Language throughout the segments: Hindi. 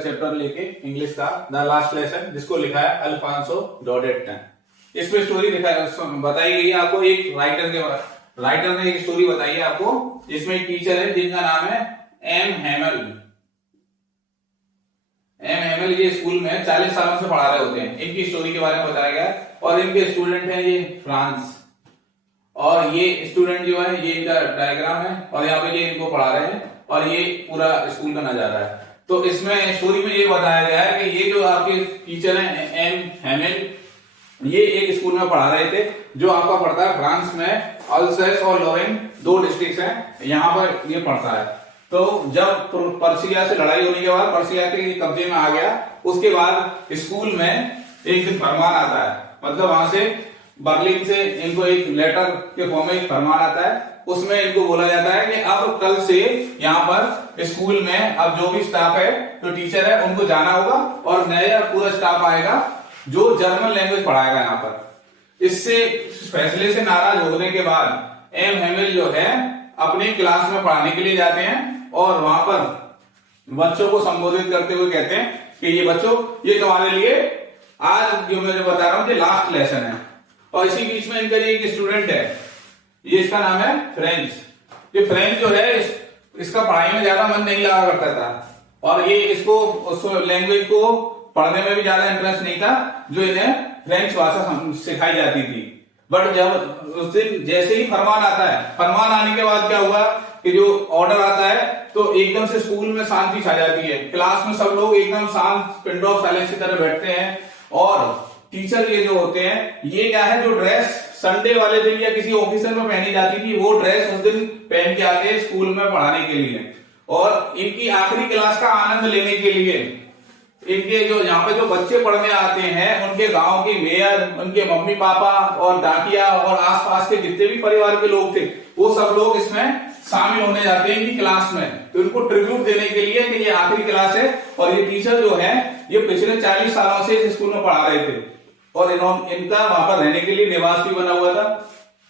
चैप्टर लेके इंग्लिश का द लास्ट लेसन, जिसको लिखा है अल्फांसो डॉडेटन। इसमें स्टोरी बताई गई है आपको, एक राइटर ने एक स्टोरी बताई है आपको। इसमें एक टीचर है जिनका नाम है एम हेमल। एम हेमल ये स्कूल में 40 सालों से पढ़ा रहे होते हैं। इनकी स्टोरी के बारे में बताया गया है और इनके स्टूडेंट हैं ये फ्रांस, और ये स्टूडेंट जो है ये इनका डायग्राम है और यहाँ पे ये इनको पढ़ा रहे हैं और ये पूरा स्कूल का नजारा है। तो इसमें स्टोरी में ये बताया गया है कि ये जो आपके टीचर हैं एम हेमल, ये एक स्कूल में पढ़ा रहे थे जो आपका पड़ता है फ्रांस में अल्सैस और लॉरेन, 2 डिस्ट्रिक्ट हैं, यहाँ पर ये पड़ता है। तो जब पर्सिया से लड़ाई होने के बाद पर्सिया के कब्जे में आ गया, उसके बाद स्कूल में एक दिन फरमान आता है, मतलब वहां से बर्लिन से इनको एक लेटर के फॉर्म में एक फरमान आता है। उसमें इनको बोला जाता है कि अब कल से यहाँ पर स्कूल में अब जो भी स्टाफ है, जो टीचर है, उनको जाना होगा और नया पूरा स्टाफ आएगा जो जर्मन लैंग्वेज पढ़ाएगा यहाँ पर। इससे फैसले से नाराज होने के बाद एम हेमल जो है अपने क्लास में पढ़ाने के लिए जाते हैं और वहां पर बच्चों को संबोधित करते हुए कहते हैं कि ये बच्चों, ये तुम्हारे लिए आज जो मैं जो बता रहा हूँ ये लास्ट लेसन है। और इसी बीच में इनका एक स्टूडेंट है, ये इसका नाम है फ्रेंच। ये फ्रेंच जो है इसका पढ़ाई में ज्यादा मन नहीं लगा करता था और ये इसको उस लैंग्वेज को पढ़ने में भी ज्यादा इंटरेस्ट नहीं था जो इन्हें फ्रेंच भाषा सिखाई जाती थी। बट जब उस दिन जैसे ही फरमान आता है, फरमान आने के बाद क्या हुआ कि जो ऑर्डर आता है तो एकदम से स्कूल में शांति छा जाती है। क्लास में सब लोग एकदम शांत पिंड ऑफ साइलेंस की तरह बैठते हैं और टीचर ये जो होते हैं, ये क्या है, जो ड्रेस संडे वाले दिन या किसी ऑफिसर में पहनी जाती थी वो ड्रेस उस दिन पहन के आते हैं स्कूल में पढ़ाने के लिए। और इनकी आखिरी क्लास का आनंद लेने के लिए इनके जो यहाँ पे जो बच्चे पढ़ने आते हैं, उनके गांव के मेयर, उनके मम्मी पापा और डाकिया और आसपास के जितने भी परिवार के लोग थे, वो सब लोग इसमें शामिल होने जाते हैं इनकी क्लास में। तो इनको ट्रिब्यूट देने के लिए कि ये आखिरी क्लास है और ये टीचर जो है ये पिछले 40 सालों से इस स्कूल में पढ़ा रहे थे और इनका वहां पर रहने के लिए निवास भी बना हुआ था,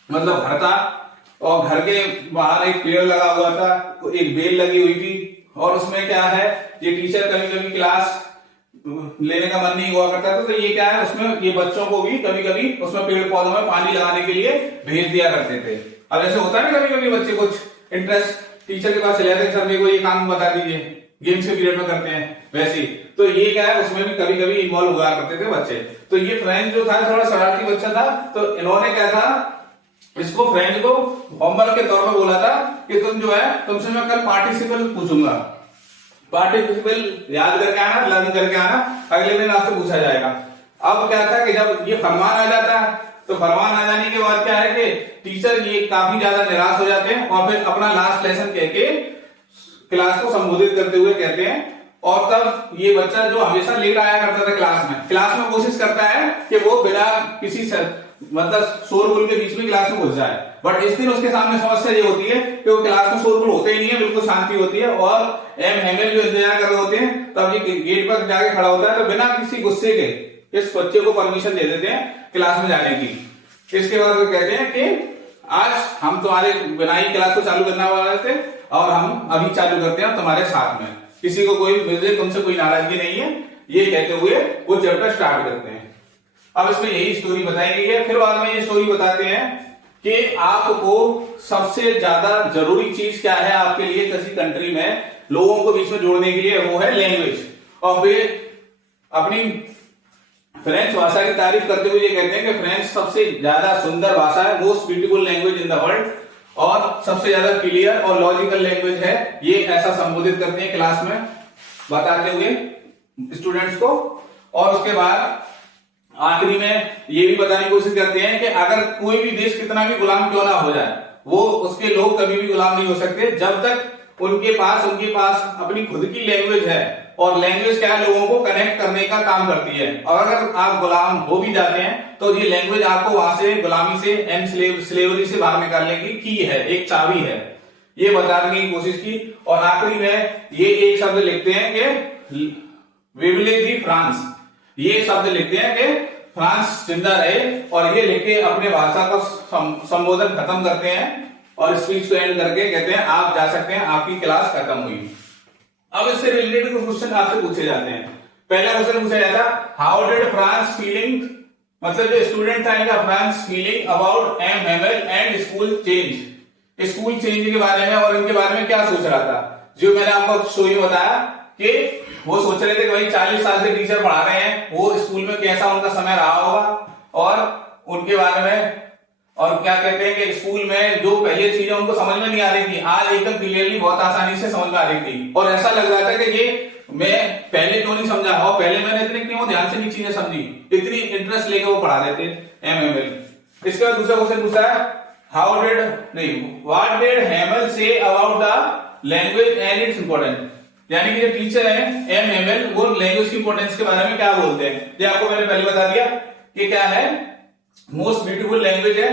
मतलब घर था। और घर के बाहर एक पेड़ लगा हुआ था, एक बेल लगी हुई थी। और उसमें क्या है, ये टीचर कभी कभी क्लास लेने का मन नहीं हुआ करता था तो ये क्या है, उसमें ये बच्चों को भी कभी कभी उसमें पेड़ पौधों में पानी लगाने के लिए भेज दिया करते थे। अब ऐसे होता है ना, कभी कभी बच्चे कुछ इंटरेस्ट टीचर के पास चले जाते हैं, सर मेरे को ये काम बता दीजिए, गेम्स के पीरियड में करते हैं वैसे। तो ये क्या है, उसमें भी कभी कभी इन्वॉल्व हुआ करते थे बच्चे। तो ये फ्रेंच जो था थोड़ा शरारती बच्चा था, तो इन्होंने क्या था, इसको फ्रेंच को होमवर्क के तौर पर बोला था कि तुम जो है तुमसे मैं कल पार्टिसिपल पूछूंगा, पार्टिसिपल याद करके आना, लर्न करके आना, अगले दिन आपसे पूछा जाएगा। अब क्या था कि जब ये फरमान आ जाता है तो फरमान आ जाने के बाद क्या है कि टीचर ये काफी ज्यादा निराश हो जाते हैं और फिर अपना लास्ट लेसन कह के क्लास को संबोधित करते हुए कहते हैं। और तब ये बच्चा जो हमेशा लेट आया करता था क्लास में कोशिश करता है कि वो बिना किसी मतलब शोरगुल के बीच में क्लास में घुस जाए। बट इस दिन उसके सामने समस्या ये होती है कि वो क्लास में शोरगुल होते ही नहीं है, बिल्कुल शांति होती है। और एम हेमल जो इंतजार कर रहे होते हैं, तब ये गेट पर जाके खड़ा होता है तो बिना किसी गुस्से के इस बच्चे को परमिशन दे देते हैं क्लास में जाने की। इसके बाद वो कहते हैं कि आज हम तुम्हारे बिना ही क्लास को चालू करने वाले थे और हम अभी चालू करते हैं तुम्हारे साथ में, किसी को कोई मुझे तुमसे कोई नाराजगी नहीं है, ये कहते हुए वो चैप्टर स्टार्ट करते हैं। अब इसमें यही स्टोरी बताई गई है। फिर बाद में ये स्टोरी बताते हैं कि आपको सबसे ज्यादा जरूरी चीज क्या है आपके लिए किसी कंट्री में लोगों को बीच में जोड़ने के लिए, वो है लैंग्वेज। और फिर अपनी फ्रेंच भाषा की तारीफ करते हुए ये कहते हैं कि फ्रेंच सबसे ज्यादा सुंदर भाषा है, most beautiful language in the world, और सबसे ज्यादा क्लियर और लॉजिकल लैंग्वेज है। ये ऐसा संबोधित करते हैं क्लास में बताते हुए स्टूडेंट्स को। और उसके बाद आखिरी में ये भी बताने की कोशिश करते हैं कि अगर कोई भी देश कितना भी गुलाम क्यों ना हो जाए, वो उसके लोग कभी भी गुलाम नहीं हो सकते जब तक उनके पास अपनी खुद की लैंग्वेज है। और लैंग्वेज क्या है, लोगों को कनेक्ट करने का काम करती है। और अगर आप गुलाम हो भी जाते हैं तो ये लैंग्वेज आपको वहां से गुलामी से एंड स्लेवरी से बाहर निकालने की है, एक चाबी है, ये बताने की कोशिश की। और आखिरी में ये एक शब्द लिखते हैं कि विवले दी फ्रांस, ये शब्द लिखते हैं कि फ्रांस जिंदा रहे। और ये लिख के अपने भाषा का संबोधन खत्म करते हैं और स्पीच को एंड करके कहते हैं आप जा सकते हैं, आपकी क्लास खत्म हुई। अब इससे रिलेटेड कुछ क्वेश्चन आपसे पूछे जाते हैं। पहला क्वेश्चन पूछा जाता, हाउ डिड फ्रांस फीलिंग, मतलब जो स्टूडेंट था इनका, Franz feeling about M Hamel and school change, school change के बारे में और इनके बारे में क्या सोच रहा था। जो मैंने आपको स्टोरी में बताया कि वो सोच रहे थे कि भाई 40 साल से टीचर पढ़ा रहे हैं, वो स्कूल में कैसा उनका समय रहा होगा और उनके बारे में, और क्या कहते हैं कि स्कूल में जो पहले चीजें उनको समझ में नहीं आ रही थी, आज एकदम क्लियरली बहुत आसानी से समझ में आ रही थी, और ऐसा लग रहा था कि ये मैं पहले क्यों नहीं समझा, और पहले मैंने इतने क्यों ध्यान से नहीं चीजें समझी, इतनी इंटरेस्ट लेके वो पढ़ा रहे थे एमएमएल। इसके बाद दूसरा क्वेश्चन पूछा है, हाउ डिड नहीं what did Hamel say about the language and its importance, यानी कि जो टीचर है एमएमएल वो लैंग्वेज की इंपॉर्टेंस के बारे में क्या बोलते हैं। ये आपको मैंने पहले बता दिया कि क्या है, मोस्ट ब्यूटीफुल लैंग्वेज है,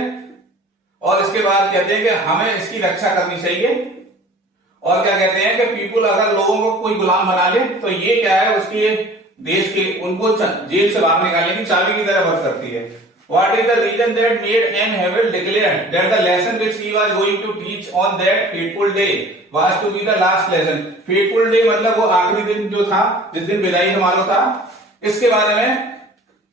और इसके बाद कहते हैं कि हमें इसकी रक्षा करनी चाहिए, और क्या कहते हैं कि पीपुल, अगर लोगों को कोई गुलाम बना ले तो ये क्या है, उसकी देश के उनको जेल से बाहर निकालने की चाबी की तरह वर्क करती है। What is the reason that made M. Havel declare that the lesson which he was going to teach on that fateful day was to be the last lesson? Fateful day मतलब वो आखिरी दिन जो था, जिस दिन विदाई समारोह था, इसके बारे में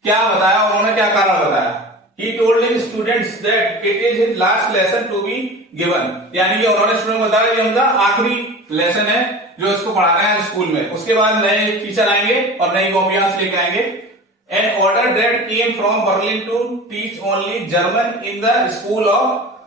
क्या बताया, उन्होंने क्या कारण बताया। He told his students that it is his last lesson to be given, यानी कि उन्होंने स्टूडेंट को बताया ये उनका आखिरी लेसन है जो इसको पढ़ाना है स्कूल में, उसके बाद नए टीचर आएंगे और नई कॉपियां लेके आएंगे। An order that came from Berlin to teach only German in the school of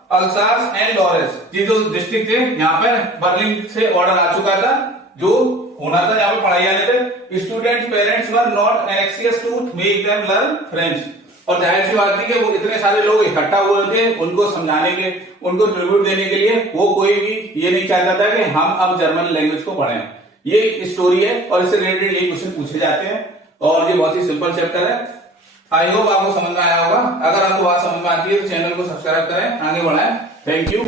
Alsace and Lorraine, ये जो डिस्ट्रिक्ट थे यहाँ पे बर्लिन से ऑर्डर आ चुका था, जो होना था यहाँ पे पढ़ाई जाने थे। Students parents were not anxious to make them learn French, और जाहिर सी बात थी कि वो इतने सारे लोग इकट्ठा हुए थे उनको समझाने के, उनको ट्रिब्यूट देने के लिए, वो कोई भी ये नहीं चाहता था कि हम अब जर्मन लैंग्वेज को पढ़ें। ये स्टोरी है और इससे रिलेटेड ये क्वेश्चन पूछे जाते हैं, और ये बहुत ही सिंपल चैप्टर है। आई होप आपको समझ में आया होगा। अगर आपको बात समझ में आती है तो चैनल को सब्सक्राइब करें, आगे बढ़ाएं। Thank you.